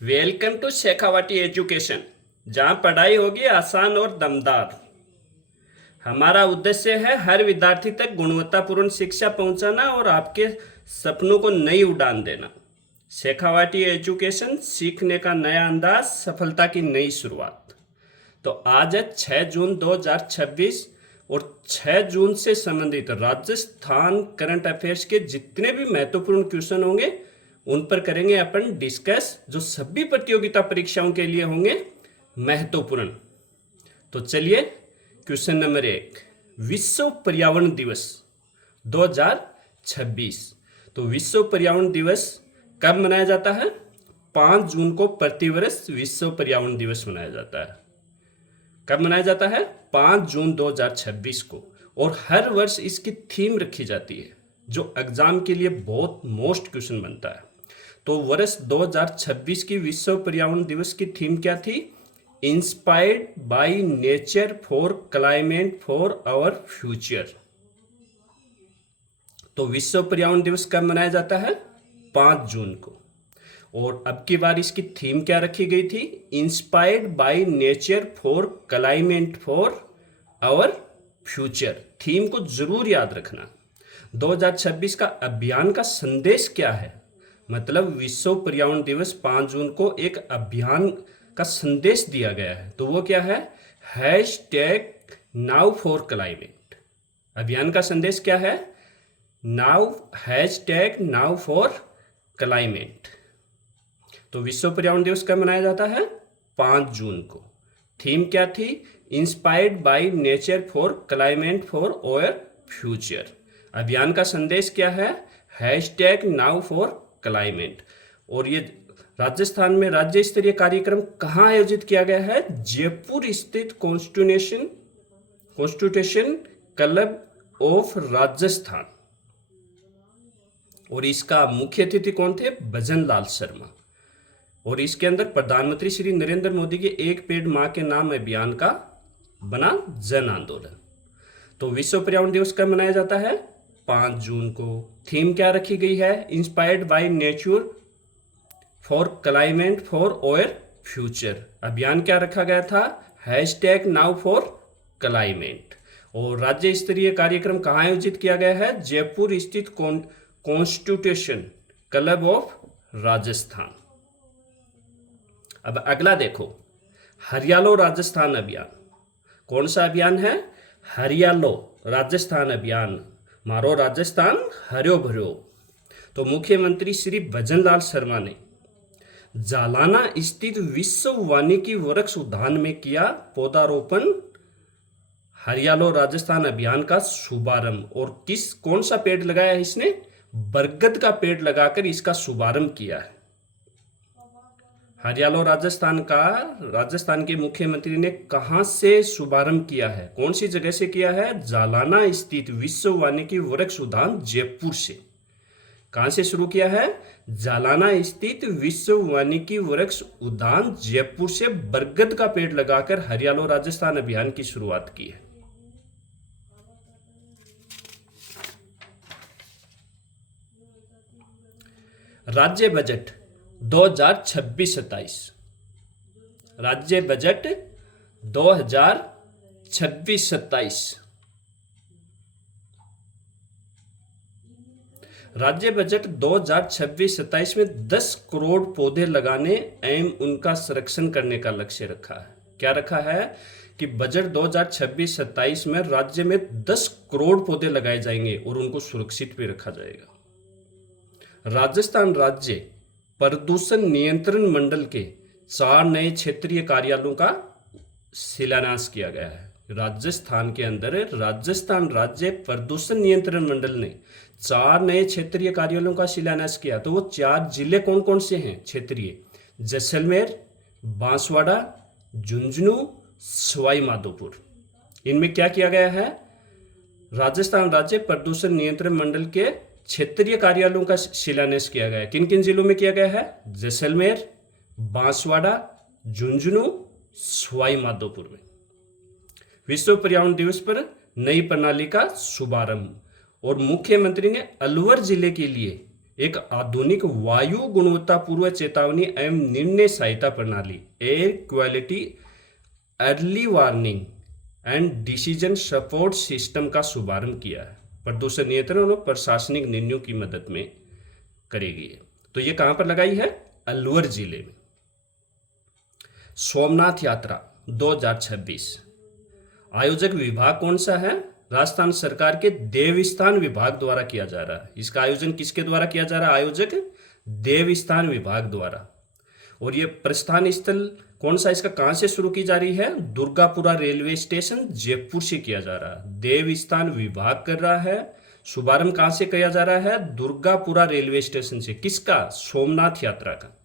Welcome to Shekhawati education, जहां पढ़ाई होगी आसान और दमदार। हमारा उद्देश्य है हर विद्यार्थी तक गुणवत्तापूर्ण शिक्षा पहुंचाना और आपके सपनों को नई उड़ान देना। शेखावाटी एजुकेशन, सीखने का नया अंदाज, सफलता की नई शुरुआत। तो आज है 6 जून 2026 और 6 जून से संबंधित राजस्थान करंट अफेयर्स के जितने भी महत्वपूर्ण क्वेश्चन होंगे उन पर करेंगे अपन डिस्कस, जो सभी प्रतियोगिता परीक्षाओं के लिए होंगे महत्वपूर्ण। तो चलिए, क्वेश्चन नंबर 1, विश्व पर्यावरण दिवस 2026। तो विश्व पर्यावरण दिवस कब मनाया जाता है? 5 जून को प्रतिवर्ष विश्व पर्यावरण दिवस मनाया जाता है। कब मनाया जाता है? 5 जून 2026 को। और हर वर्ष इसकी थीम रखी जाती है, जो एग्जाम के लिए बहुत मोस्ट क्वेश्चन बनता है। तो वर्ष 2026 की विश्व पर्यावरण दिवस की थीम क्या थी? Inspired by nature for climate for our future. तो विश्व पर्यावरण दिवस कब मनाया जाता है? 5 जून को। और अब की बार इसकी थीम क्या रखी गई थी? Inspired by nature for climate for our future. Theme को जरूर याद रखना। 2026 का अभियान का संदेश क्या है? मतलब विश्व पर्यावरण दिवस 5 जून को एक अभियान का संदेश दिया गया है। तो वो क्या है? Hashtag now for climate. अभियान का संदेश क्या है? Now, hashtag now for climate. तो विश्व पर्यावरण दिवस कब मनाया जाता है? 5 जून को। थीम क्या थी? Inspired by nature for climate for our future. अभियान का संदेश क्या है? Hashtag now for climate. और ये राजस्थान में राज्य स्तरीय कार्यक्रम कहाँ आयोजित किया गया है? जयपुर स्थित कॉन्स्टिट्यूशन क्लब ऑफ राजस्थान। और इसका मुख्य अतिथि कौन थे? भजन लाल शर्मा। और इसके अंदर प्रधानमंत्री श्री नरेंद्र मोदी के एक पेड़ मां के नाम अभियान का बना जन आंदोलन। तो विश्व पर्यावरण दिवस कब मनाया जाता है? 5 जून को। थीम क्या रखी गई है? Inspired by nature for climate for our future. अभियान क्या रखा गया था? Hashtag now for climate. और राज्य स्तरीय कार्यक्रम कहाँ आयोजित किया गया है? जयपुर स्थित कॉन्स्टिट्यूशन क्लब ऑफ राजस्थान। अब अगला देखो, हरियालो राजस्थान अभियान। कौन सा अभियान है? हरियालो राजस्थान अभियान। मारो राजस्थान हरियो भरियो। तो मुख्यमंत्री श्री भजन लाल शर्मा ने जालाना स्थित विश्व वानिकी वृक्ष उद्यान में किया पौधारोपण। हरियालो राजस्थान अभियान का शुभारंभ। और कौन सा पेड़ लगाया है इसने? बरगद का पेड़ लगाकर इसका शुभारंभ किया है। हरियालो राजस्थान के मुख्यमंत्री ने कहां से शुभारंभ किया है? कौन सी जगह से किया है? जालाना स्थित विश्व वानिकी वृक्ष उद्यान जयपुर से। कहां से शुरू किया है? जालाना स्थित विश्व वानिकी वृक्ष उद्यान जयपुर से बरगद का पेड़ लगाकर हरियालो राजस्थान अभियान की शुरुआत की है। राज्य बजट 2026-27। राज्य बजट 2026-27। राज्य बजट 2026-27 में 10 करोड़ पौधे लगाने एवं उनका संरक्षण करने का लक्ष्य रखा है। क्या रखा है? कि बजट 2026-27 में राज्य में 10 करोड़ पौधे लगाए जाएंगे और उनको सुरक्षित भी रखा जाएगा। राजस्थान राज्य प्रदूषण नियंत्रण मंडल के 4 नए क्षेत्रीय कार्यालयों का शिलान्यास किया गया है। राजस्थान के अंदर राजस्थान राज्य प्रदूषण नियंत्रण मंडल ने 4 नए क्षेत्रीय कार्यालयों का शिलान्यास किया। तो वो 4 जिले कौन कौन से हैं क्षेत्रीय? जैसलमेर, बांसवाड़ा, झुंझुनू, सवाई माधोपुर। इनमें क्या किया गया है? राजस्थान राज्य प्रदूषण नियंत्रण मंडल के क्षेत्रीय कार्यालयों का शिलान्यास किया गया है। किन किन जिलों में किया गया है? जैसलमेर, बांसवाड़ा, झुंझुनू, सवाई माधोपुर में। विश्व पर्यावरण दिवस पर नई प्रणाली का शुभारंभ। और मुख्यमंत्री ने अलवर जिले के लिए एक आधुनिक वायु गुणवत्ता पूर्व चेतावनी एवं निर्णय सहायता प्रणाली air quality early warning and decision support system का शुभारंभ किया है। प्रदूषण नियंत्रण और प्रशासनिक निर्णयों की मदद में करेगी। तो ये कहां पर लगाई है? अलवर जिले में। सोमनाथ यात्रा 2026 आयोजक विभाग कौन सा है? राजस्थान सरकार के देवस्थान विभाग द्वारा किया जा रहा है। इसका आयोजन किसके द्वारा किया जा रहा है? आयोजक देवस्थान विभाग द्वारा। और ये प्रस्थान स्थल कौन सा इसका कहां से शुरू की जा रही है? दुर्गापुरा रेलवे स्टेशन जयपुर से किया जा रहा है। देवस्थान विभाग कर रहा है। शुभारंभ कहां से किया जा रहा है? दुर्गापुरा रेलवे स्टेशन से। किसका? सोमनाथ यात्रा का।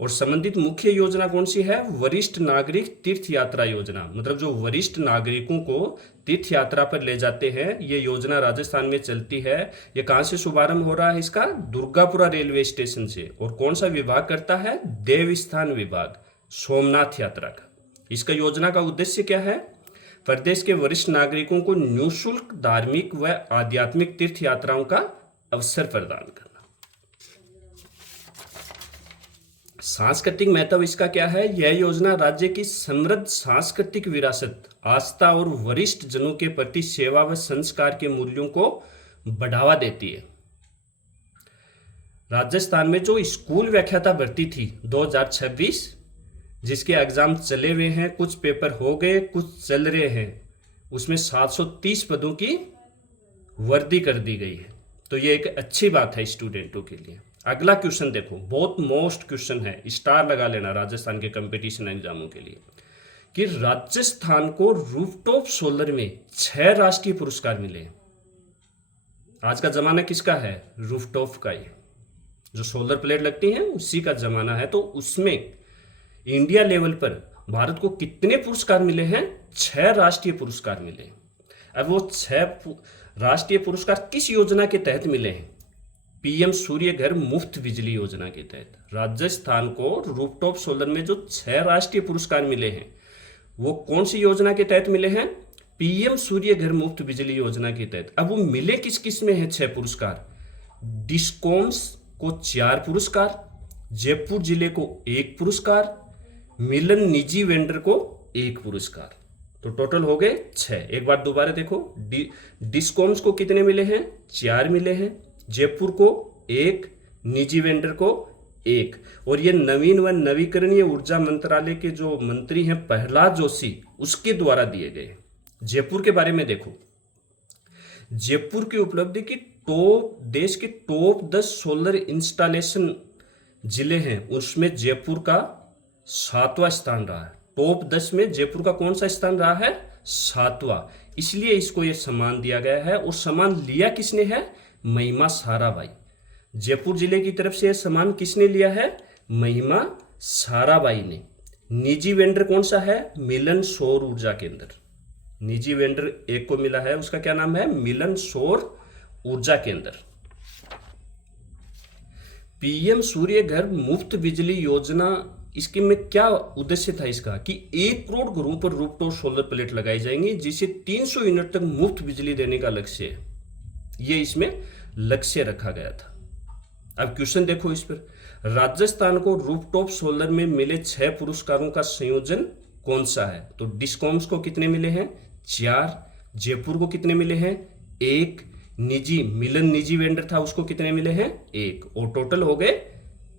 और संबंधित मुख्य योजना कौन सी है? वरिष्ठ नागरिक तीर्थ यात्रा योजना। मतलब जो वरिष्ठ नागरिकों को तीर्थ यात्रा पर ले जाते हैं, ये योजना राजस्थान में चलती है। ये कहां से शुभारंभ हो रहा है इसका? दुर्गापुरा रेलवे स्टेशन से। और कौन सा विभाग करता है? देवस्थान विभाग, सोमनाथ यात्रा का। इसका योजना का उद्देश्य क्या है? प्रदेश के वरिष्ठ नागरिकों को निःशुल्क धार्मिक व आध्यात्मिक तीर्थ यात्राओं का अवसर प्रदान करना। सांस्कृतिक महत्व इसका क्या है? यह योजना राज्य की समृद्ध सांस्कृतिक विरासत, आस्था और वरिष्ठ जनों के प्रति सेवा व संस्कार के मूल्यों को बढ़ावा देती है। राजस्थान में जो स्कूल व्याख्याता भर्ती थी 2026, जिसके एग्जाम चले हुए हैं, कुछ पेपर हो गए, कुछ चल रहे हैं, उसमें 730 पदों की वर्दी कर दी गई है। तो ये एक अच्छी बात है स्टूडेंटों के लिए। अगला क्वेश्चन देखो, बहुत मोस्ट क्वेश्चन है, स्टार लगा लेना राजस्थान के कंपटीशन एग्जामों के लिए, कि राजस्थान को रूफटॉप सोलर में 6 राष्ट्रीय पुरस्कार मिले। आज का जमाना किसका है? रूफटॉप का। ये जो सोलर प्लेट लगती हैं उसी का जमाना है। तो उसमें इंडिया लेवल पर भारत को कितने पुरस्कार मिले हैं? 6 राष्ट्रीय पुरस्कार मिले। अब वो 6 राष्ट्रीय पुरस्कार किस योजना के तहत मिले हैं? पीएम सूर्य घर मुफ्त बिजली योजना के तहत राजस्थान को रूफटॉप सोलर में जो 6 राष्ट्रीय पुरस्कार मिले हैं, वो कौन सी योजना के तहत मिले हैं? पीएम सूर्य घर मुफ्त बिजली योजना के तहत। अब वो मिले किस किस में है 6 पुरस्कार? डिस्कॉम्स को 4 पुरस्कार, जयपुर जिले को 1 पुरस्कार, मिलन निजी वेंडर को 1 पुरस्कार। तो टोटल हो गए 6। एक बार दोबारा देखो, डिस्कॉम्स को कितने मिले हैं? 4 मिले हैं, जयपुर को 1, निजी वेंडर को 1। और ये नवीन व नवीकरणीय ऊर्जा मंत्रालय के जो मंत्री हैं प्रहलाद जोशी, उसके द्वारा दिए गए। जयपुर के बारे में देखो, जयपुर की उपलब्धि की देश के टॉप 10 सोलर इंस्टॉलेशन जिले हैं, उसमें जयपुर का 7वां स्थान रहा है। टॉप 10 में जयपुर का कौन सा स्थान रहा है? 7वां। इसलिए इसको ये सम्मान दिया गया है। और सम्मान लिया किसने है? महिमा साराभाई। जयपुर जिले की तरफ से सम्मान किसने लिया है? महिमा साराभाई ने। निजी वेंडर कौन सा है? मिलन सौर ऊर्जा केंद्र। निजी वेंडर एक को मिला है, उसका क्या नाम है? मिलन सौर ऊर्जा केंद्र। पीएम सूर्य घर मुफ्त बिजली योजना, इसके में क्या उद्देश्य था इसका? कि 1 करोड़ घरों पर रूफटॉप सोलर प्लेट लगाई जाएंगी, जिसे 300 यूनिट तक मुफ्त बिजली देने का लक्ष्य है। ये इसमें लक्ष्य रखा गया था। अब क्वेश्चन देखो इस पर, राजस्थान को रूफटॉप सोलर में मिले 6 पुरस्कारों का संयोजन कौन सा है? तो डिस्कॉम्स को कितने मिले हैं? 4। जयपुर को कितने मिले हैं? 1। निजी मिलन निजी वेंडर था, उसको कितने मिले हैं? 1। और टोटल हो गए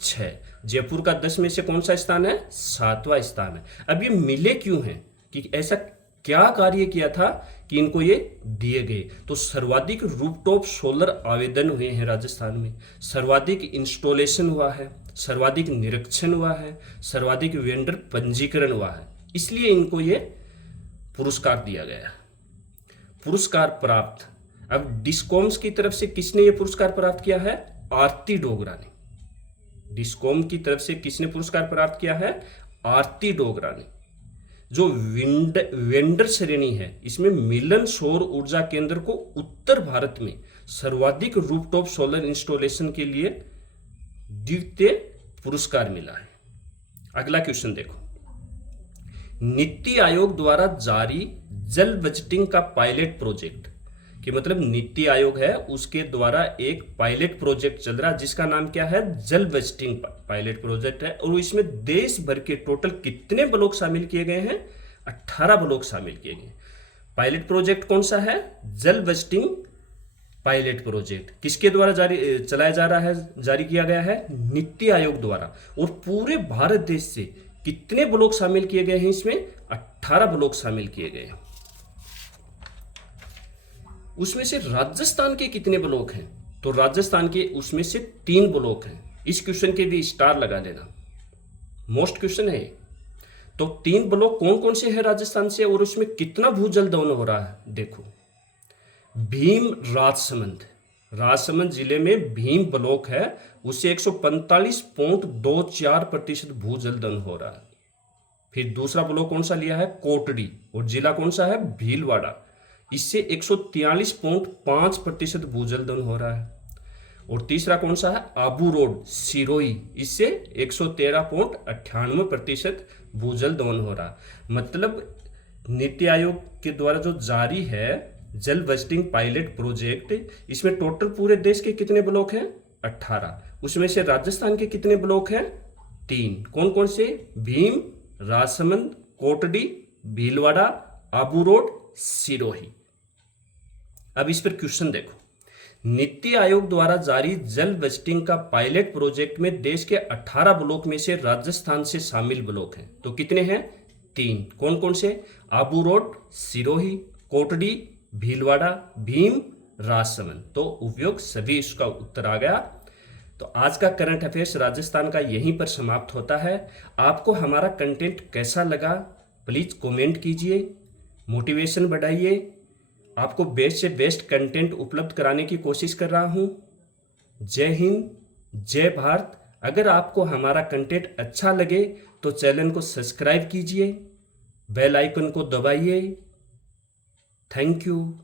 6। जयपुर का 10 में से कौन सा स्थान है? 7वां स्थान है। अब ये मिले क्यों हैं? कि ऐसा क्या कार्य किया था कि इनको ये दिए गए? तो सर्वाधिक रूफटॉप सोलर आवेदन हुए हैं राजस्थान में, सर्वाधिक इंस्टॉलेशन हुआ है, सर्वाधिक निरीक्षण हुआ है, सर्वाधिक वेंडर पंजीकरण हुआ है, इसलिए इनको ये पुरस्कार दिया गया है। पुरस्कार प्राप्त, अब डिस्कॉम्स की तरफ से किसने ये पुरस्कार प्राप्त किया है? आरती डोगरा ने। डिस्कॉम की तरफ से किसने पुरस्कार प्राप्त किया है? आरती डोगरा ने। जो वेंडर श्रेणी है, इसमें मिलन सौर ऊर्जा केंद्र को उत्तर भारत में सर्वाधिक रूफटॉप सोलर इंस्टॉलेशन के लिए द्वितीय पुरस्कार मिला है। अगला क्वेश्चन देखो, नीति आयोग द्वारा जारी जल बजटिंग का पायलट प्रोजेक्ट कि मतलब नीति आयोग है उसके द्वारा एक पायलट प्रोजेक्ट चल रहा है जिसका नाम क्या है, जल वेस्टिंग पायलट प्रोजेक्ट है। और इसमें देश भर के टोटल कितने ब्लॉक शामिल किए गए हैं, 18 ब्लॉक शामिल किए गए। पायलट प्रोजेक्ट कौन सा है, जल वेस्टिंग पायलट प्रोजेक्ट किसके द्वारा चलाया जा रहा है, जारी किया गया है, नीति आयोग द्वारा। और पूरे भारत देश से कितने ब्लॉक शामिल किए गए हैं इसमें, 18 ब्लॉक शामिल किए गए हैं। उसमें से राजस्थान के कितने ब्लॉक हैं, तो राजस्थान के उसमें से 3 ब्लॉक हैं। इस क्वेश्चन के भी स्टार लगा लेना, मोस्ट क्वेश्चन है। तो 3 ब्लॉक कौन कौन से हैं राजस्थान से, और उसमें कितना भूजल दोहन हो रहा है, देखो। भीम राजसमंद जिले में भीम ब्लॉक है, उससे 145.24% भूजल दोहन हो रहा है। फिर दूसरा ब्लॉक कौन सा लिया है, कोटड़ी, और जिला कौन सा है, भीलवाड़ा, इससे 143.5% भूजल दोहन हो रहा है। और तीसरा कौन सा है, आबू रोड सिरोही, इससे 113.98% भूजल दोहन हो रहा है। मतलब नीति आयोग के द्वारा जो जारी है जल वेस्टिंग पायलट प्रोजेक्ट, इसमें टोटल पूरे देश के कितने ब्लॉक हैं, 18। उसमें से राजस्थान के कितने ब्लॉक हैं, 3। कौन कौन से, भीम, राजसमंद, कोटड़ी, भीलवाड़ा, आबू रोड, सिरोही। अब इस पर क्वेश्चन देखो, नीति आयोग द्वारा जारी जल वेस्टिंग का पायलट प्रोजेक्ट में देश के 18 ब्लॉक में से राजस्थान से शामिल ब्लॉक हैं, तो कितने हैं, 3। कौन कौन से, आबू रोड, सिरोही, कोटड़ी, भीलवाड़ा, भीम, राजसमंद। तो उपयोग सभी, इसका उत्तर आ गया। तो आज का करंट अफेयर्स राजस्थान का यहीं पर समाप्त होता है। आपको हमारा कंटेंट कैसा लगा प्लीज़ कमेंट कीजिए, मोटिवेशन बढ़ाइए। आपको बेस्ट से बेस्ट कंटेंट उपलब्ध कराने की कोशिश कर रहा हूँ। जय हिंद, जय भारत। अगर आपको हमारा कंटेंट अच्छा लगे तो चैनल को सब्सक्राइब कीजिए, बेल आइकन को दबाइए। Thank you.